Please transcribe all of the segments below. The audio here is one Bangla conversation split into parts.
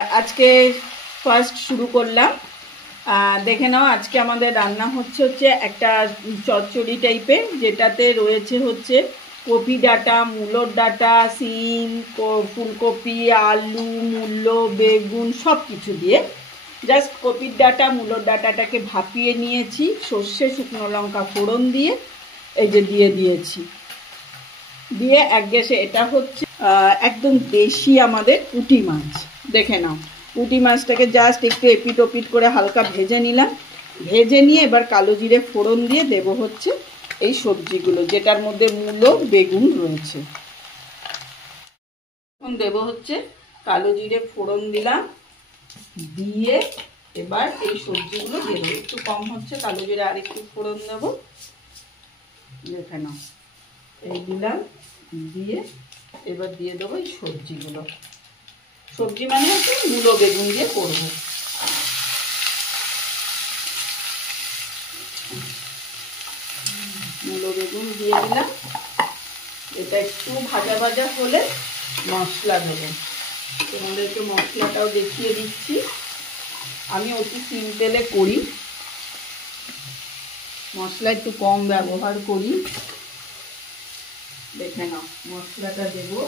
আজকে ফার্স্ট শুরু করলাম। দেখে নাও, আজকে আমাদের রান্না হচ্ছে একটা চচ্চড়ি টাইপের, যেটাতে রয়েছে হচ্ছে কপি ডাঁটা, মূলোর ডাঁটা, সিম, ফুলকপি, আলু, মূলো, বেগুন সব কিছু দিয়ে। জাস্ট কপির ডাঁটা, মূলোর ডাঁটাটাকে ভাপিয়ে নিয়েছি, সর্ষে শুকনো লঙ্কা ফোড়ন দিয়ে এই যে দিয়ে দিয়েছি, দিয়ে এক গ্যাসে। এটা হচ্ছে একদম দেশি আমাদের পুঁটি মাছ। দেখে নাও, পুঁটি মাছটাকে জাস্ট একটু এপিট ওপিট করে হালকা ভেজে নিলাম। ভেজে নিয়ে এবার কালো জিরে ফোড়ন দিয়ে দেব হচ্ছে এই সবজিগুলো, যেটার মধ্যে মূলো, বেগুন রয়েছে। এখন দেব হচ্ছে কালো জিরে ফোড়ন দিলাম, দিয়ে এবার এই সবজিগুলো দিয়ে দেবো। একটু কম হচ্ছে কালো জিরে, আর একটু ফোড়ন দেবো। দেখে নাও, এই দিলাম, দিয়ে এবার দিয়ে দেবো এই সবজিগুলো। সবজি মানে হচ্ছে মূলো বেগুন দিয়ে করবো। মূলো বেগুন দিয়ে দিলাম। এটা একটু ভাজা ভাজা হলে মশলা দেবো। তোমাদেরকে মশলাটাও দেখিয়ে দিচ্ছি। আমি অতি সিম্পলে করি, মশলা একটু কম ব্যবহার করি। দেখে নাও, মশলাটা দেবো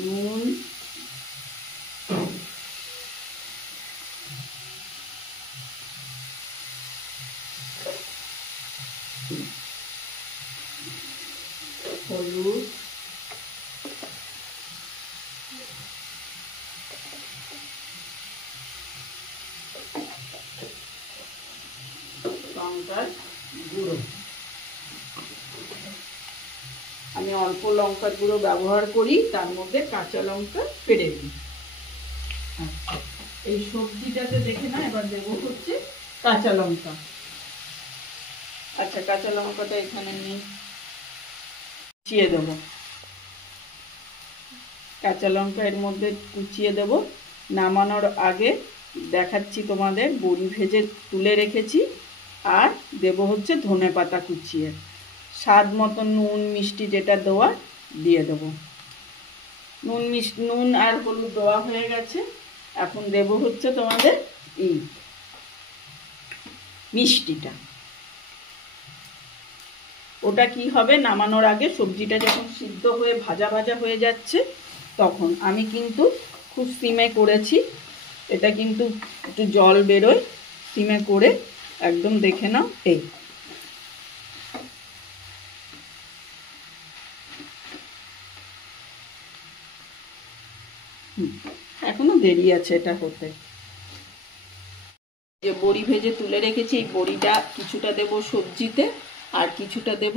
নুন, হলুদ, লঙ্কার গুঁড়ো। আমি অল্প লঙ্কার গুঁড়ো ব্যবহার করি, তার মধ্যে কাঁচা লঙ্কা পেড়ে দিই। আচ্ছা, এই সবজিটাতে দেখে না, এবার দেবো হচ্ছে কাঁচা লঙ্কা। আচ্ছা, কাঁচা লঙ্কাটা এখানে নিয়ে কুচিয়ে দেবো। কাঁচা লঙ্কা এর মধ্যে কুচিয়ে দেবো। নামানোর আগে দেখাচ্ছি তোমাদের, বড়ি ভেজে তুলে রেখেছি, আর দেবো হচ্ছে ধনে পাতা কুচিয়ে। স্বাদ মতো নুন মিষ্টি যেটা দেওয়া দিয়ে দেবো। নুন আর হলুদ দেওয়া হয়ে গেছে। এখন দেবো হচ্ছে তোমাদের এই মিষ্টিটা। ওটা কি হবে, নামানোর আগে সবজিটা যখন সিদ্ধ হয়ে ভাজা ভাজা হয়ে যাচ্ছে, তখন আমি কিন্তু খুব সিমে করেছি। এটা কিন্তু একটু জল বেরোয়, সিমে করে একদম দেখে নাও। এই এখনো দেরি আছে এটা হতে। যে বড়ি ভেজে তুলে রেখেছি, এই বড়িটা কিছুটা দেব সবজিতে, আর কিছুটা দেব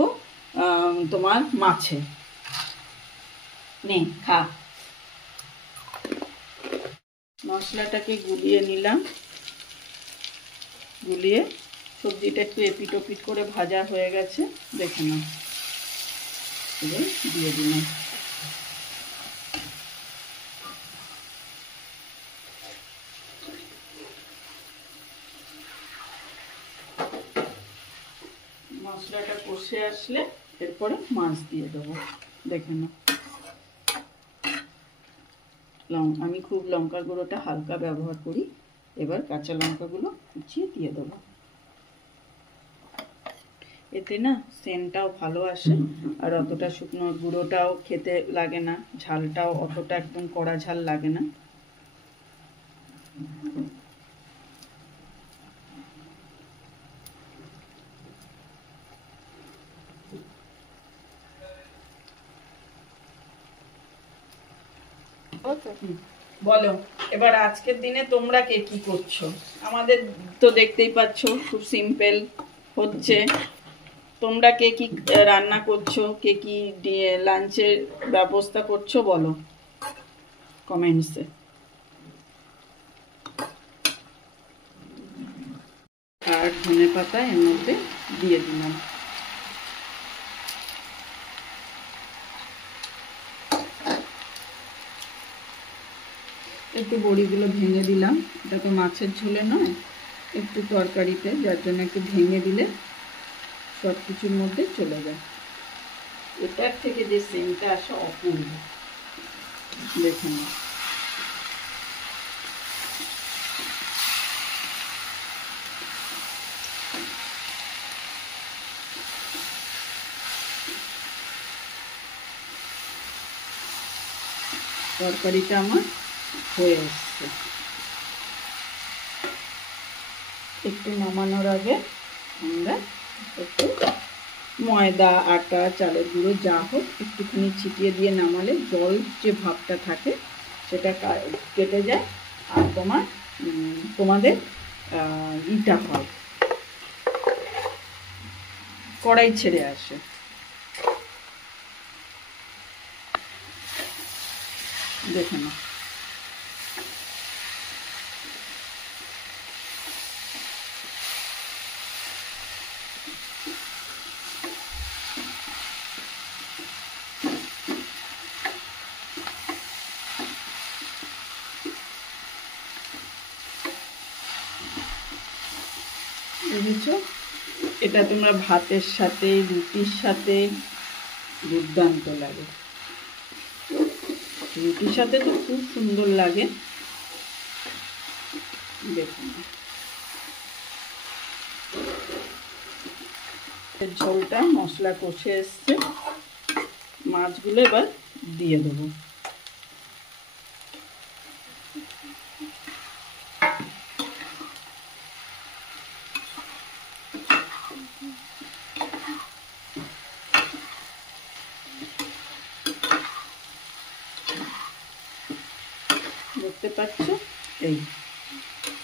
তোমার মাছে। নে খা। মশলাটাকে গুলিয়ে নিলাম, গুলিয়ে সবজিটা একটু এপিট ওপিট করে ভাজা হয়ে গেছে। দেখে নাও, দিয়ে দিলাম। মশলাটা কষে আসলে এরপরে মাছ দিয়ে দেবো। দেখে নাও, আমি খুব লঙ্কার গুঁড়োটা হালকা ব্যবহার করি। এবার কাঁচা লঙ্কাগুলো কুচিয়ে দিয়ে দেবো। এতে না সেন্টটাও ভালো আসে, আর অতটা শুকনো গুঁড়োটাও খেতে লাগে না, ঝালটাও অতটা একদম কড়া ঝাল লাগে না। বলো, এবার আজকের দিনে তোমরা কে কি করছো? আমাদের তো দেখতেই পাচ্ছ খুব সিম্পল হচ্ছে। তোমরা কে কি রান্না করছো, কে কি লাঞ্চের ব্যবস্থা করছো বলো কমেন্টসে। আর ধনে পাতা এর মধ্যে দিয়ে দিলাম। একটু বড়িগুলো ভেঙে দিলাম। এটা তো মাছের ঝোলে নয়, একটু তরকারিতে, যার জন্য একটু ভেঙে দিলে সব কিছুর মধ্যে চলে যায়। এটার থেকে যে সেন্টটা আসে অপূর্ব। দেখে নাও। তরকারিটা আমার হয়ে এসছে। একটু নামানোর আগে আমরা একটু ময়দা, আটা, চালের গুঁড়ো যা হোক একটুখানি ছিটিয়ে দিয়ে নামালে জল যে ভাবটা থাকে সেটা কেটে যায়, আর তোমাদের ইটা হয়, কড়াই ছেড়ে আসে। দেখে নাও। বুঝেছো? এটা তোমরা ভাতের সাথে, রুটির সাথে দুর্দান্ত লাগে। রুটির সাথে তো খুব সুন্দর লাগে। দেখুন ঝোলটা মশলা কষে এসছে, মাছগুলো এবার দিয়ে দেবো। দেখতে পাচ্ছ এই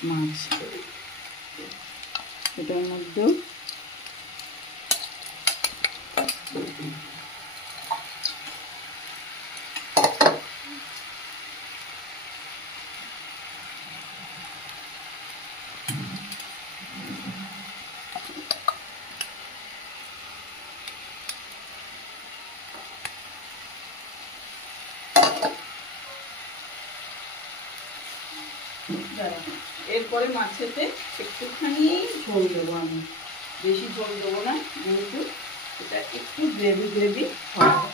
মাছ, এটার মধ্যেও এরপরে মাছেতে একটুখানি ঝোল দেবো, আমি বেশি ঝোল দেবো না, যেহেতু এটা একটু গ্রেভি গ্রেভি হবে,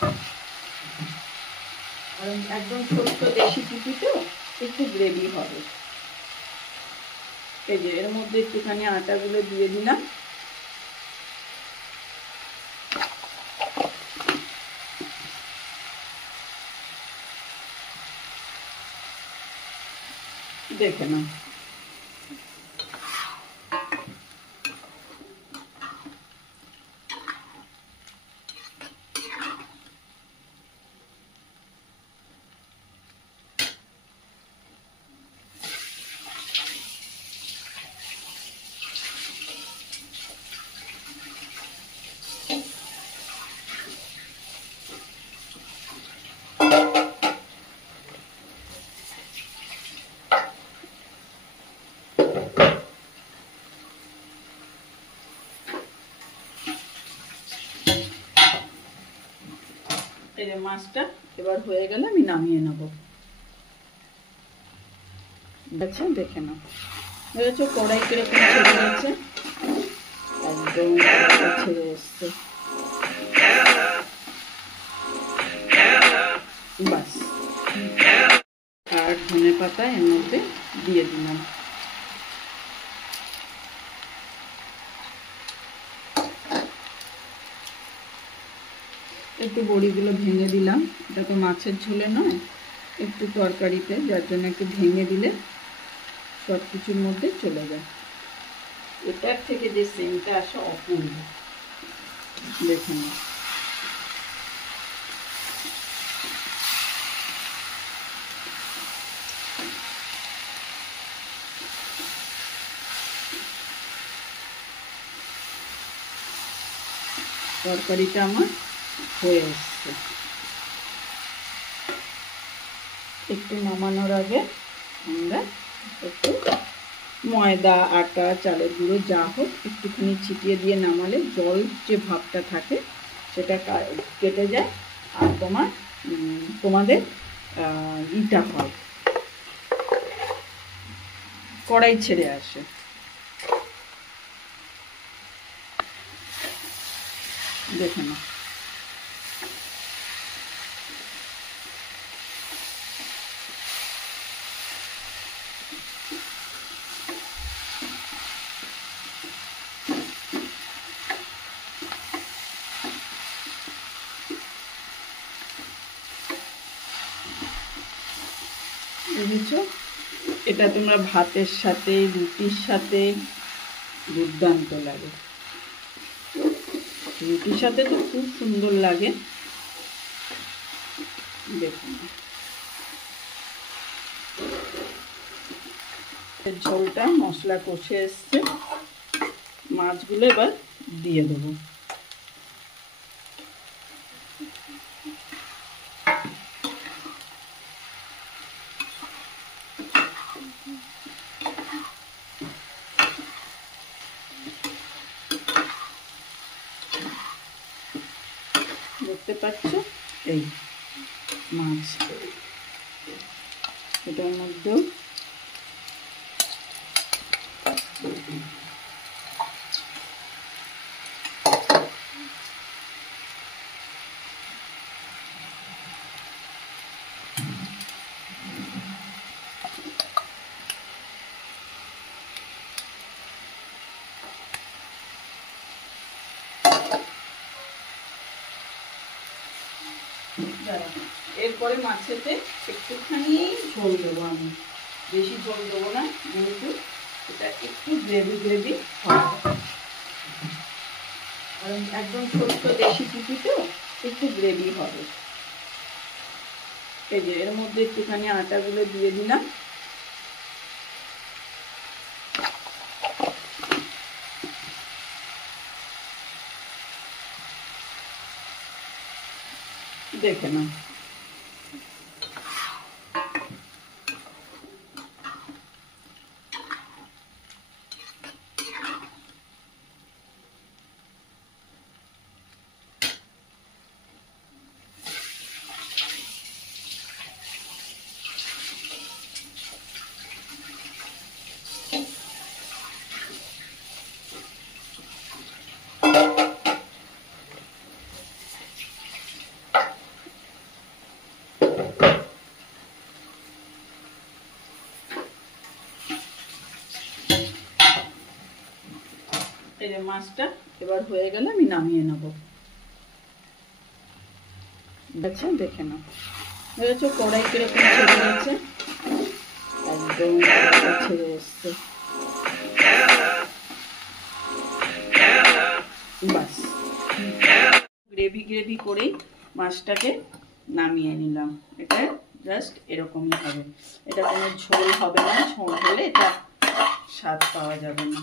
কারণ একদম ছোট্ট দেশি পুঁটি তো একটু গ্রেভি হবে। এই যে এর মধ্যে একটুখানি আটাগুলো দিয়ে দিলাম। দেখে নাও। এই যে মাছটা এবার হয়ে গেলে আমি নামিয়ে নেব। দেখছেন, দেখে নাও। দেখেছো কড়াই কিরকম ছেড়ে গেছে, একদম ছেড়ে এসছে। বাস, আর ধনে পাতা এর মধ্যে দিয়ে দিলাম। একটু বড়িগুলো ভেঙে দিলাম, এটা তো মাছের ঝোলে নয়, একটু তরকারিতে, যার জন্য একটু ভেঙে দিলে সব কিছুর মধ্যে চলে যায়। এটার থেকে যে সেন্টটা আসে অপূর্ব। দেখুন তরকারিটা আমার হয়ে এসছে। একটু নামানোর আগে আমরা একটু ময়দা, আটা, চালের গুঁড়ো যা হোক একটুখানি ছিটিয়ে দিয়ে নামালে জল যে ভাবটা থাকে সেটা কেটে যায়, আর তোমাদের ইটা হয়, কড়াই ছেড়ে আসে। দেখে নাও। বুঝেছো? এটা তোমরা ভাতের সাথে, রুটির সাথে দুর্দান্ত লাগে। রুটির সাথে তো খুব সুন্দর লাগে। দেখুন ঝোলটা মশলা কষে এসছে, মাছগুলো এবার দিয়ে দেবো। দেখতে পাচ্ছ এই মাছ, এটার মধ্যেও এরপরে মাছেতে একটুখানি ঝোল দেবো, আমি বেশি ঝোল দেবো না, যেহেতু এটা একটু গ্রেভি গ্রেভি হবে। একদম ছোট্ট দেশি টুপি তো একটু গ্রেভি হবে। এই যে এর মধ্যে একটুখানি আটাগুলো দিয়ে দিলাম। দেখে নাও এই যে মাছটা এবার হয়ে গেলে আমি নামিয়ে নেব। আচ্ছা দেখে নাও, দেখেছো কড়াই কিরকম ছেড়ে গেছে, একদম ছেড়ে এসছে। বাস গ্রেভি গ্রেভি করেই মাছটাকে নামিয়ে নিলাম। এটা জাস্ট এরকমই হবে, এটা কোনো ঝোল হবে না, ঝোল হলে এটা স্বাদ পাওয়া যাবে না।